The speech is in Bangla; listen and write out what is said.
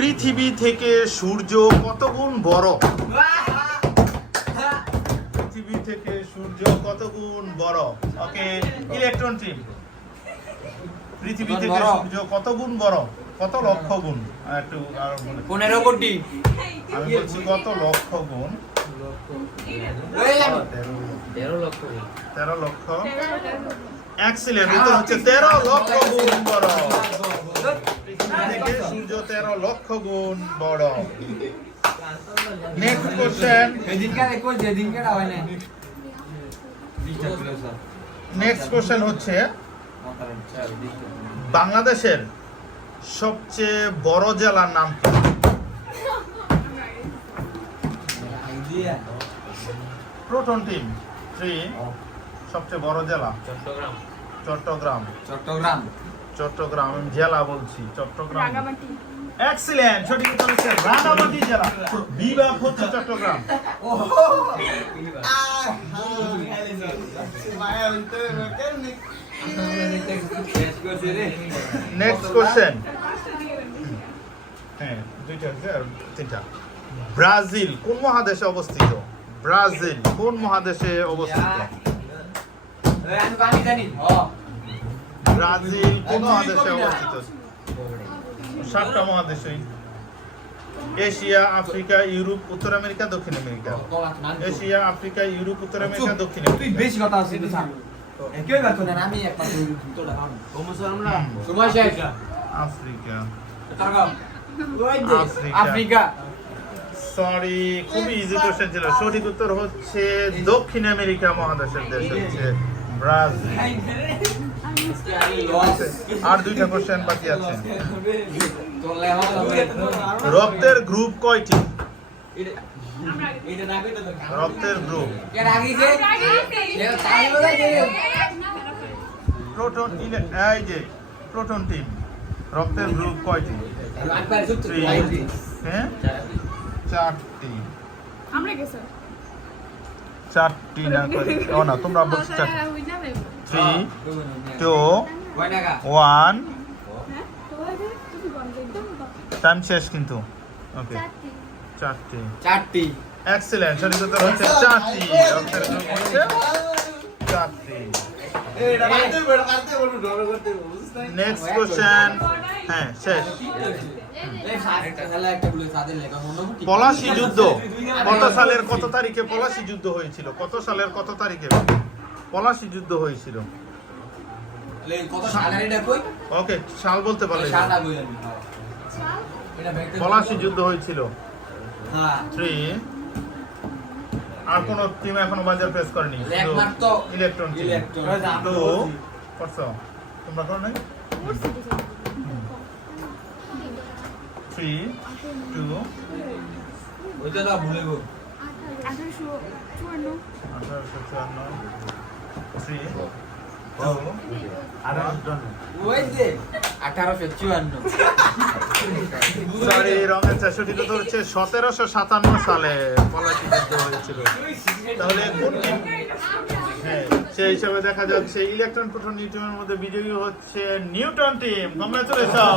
পৃথিবী থেকে সূর্য কত গুণ বড়? পৃথিবী থেকে সূর্য কত গুণ বড়? ওকে, ইলেকট্রন টিম। পৃথিবী থেকে সূর্য কত গুণ বড়? কত লক্ষ গুণ? একটু আর বলে 15 কোটি। আমি বলছি কত লক্ষ গুণ? 13 লক্ষ। 13 লক্ষ। এক্সিলেন্ট, উত্তর হচ্ছে 13 লক্ষ গুণ বড়। পৃথিবী থেকে সূর্য 13 লক্ষ গুণ বড়। Next question. নেক্সট কোশ্চেন হচ্ছে বাংলাদেশের সবচেয়ে বড় জেলার নাম কি? প্রোটন টিম 3, সবচেয়ে বড় জেলা চট্টগ্রাম। চট্টগ্রাম। চট্টগ্রাম। চট্টগ্রাম জেলা বলছি, চট্টগ্রাম। এক্সিলেন্ট, সঠিক উত্তর হচ্ছে রাঙ্গামাটি জেলা। বিভাগ হচ্ছে চট্টগ্রাম। Next question. হ্যাঁ, দুইটা আছে আর তিনটা। ব্রাজিল কোন মহাদেশে অবস্থিত? ব্রাজিল কোন মহাদেশে অবস্থিত? ব্রাজিল কোন মহাদেশে অবস্থিত? 7টা মহাদেশই। এশিয়া, আফ্রিকা, ইউরোপ, উত্তর আমেরিকা, দক্ষিণ আমেরিকা। এশিয়া, আফ্রিকা, ইউরোপ, উত্তর আমেরিকা, দক্ষিণ তুই আমেরিকা। বেশি কথা আছে তুই থাম। কেউ করতো না, আমি একমাত্র উত্তরটা খাওয়ানো। সময় শেষ। আফ্রিকা। আফ্রিকা। সরি, খুবই ইজি কোশ্চেন ছিল। সঠিক উত্তর হচ্ছে দক্ষিণ আমেরিকা মহাদেশের দেশ হচ্ছে ব্রাজিল। আর দুইটা কোশ্চেন বাকি আছে। রক্তের গ্রুপ কয়টি? রক্তের গ্রুপ প্রোটন, এই যে প্রোটন টিম, রক্তের গ্রুপ কয়টি? হ্যাঁ, 4টি। চারটি না, ও না, তোমরা বলছো 4টি। 3, 2, 1। টাইম শেষ কিন্তু। ওকে, 4টি। এক্সিলেন্ট, সঠিক উত্তর হচ্ছে 4টি। রক্তের গ্রুপ হচ্ছে 4টি। Next question. হ্যাঁ, শেষ। পলাশী যুদ্ধ কত সালের কত তারিখে পলাশী যুদ্ধ হয়েছিল? কত সালের কত তারিখে পলাশী যুদ্ধ হয়েছিল? ওকে, সাল বলতে পারলে। পলাশী যুদ্ধ হয়েছিল 3। আর কোন টিম এখনো বাজার ফেস করেনি? ইলেকট্রন টিম 2 করছো তোমরা? করো নাই? 3, 2। ওইটা না ভুলে গো। 1854। 3, 2। ওই যে 1854। সরি, রঙের সঠিক উত্তর হচ্ছে 1757 সালে পলাশী যুদ্ধ হয়েছিল। তাহলে কোন টিম? হ্যাঁ, সেই হিসাবে দেখা যাচ্ছে ইলেকট্রন, প্রোটন, নিউট্রনের মধ্যে বিজয়ী হচ্ছে নিউটন টিম। কংগ্রাচুলেশন।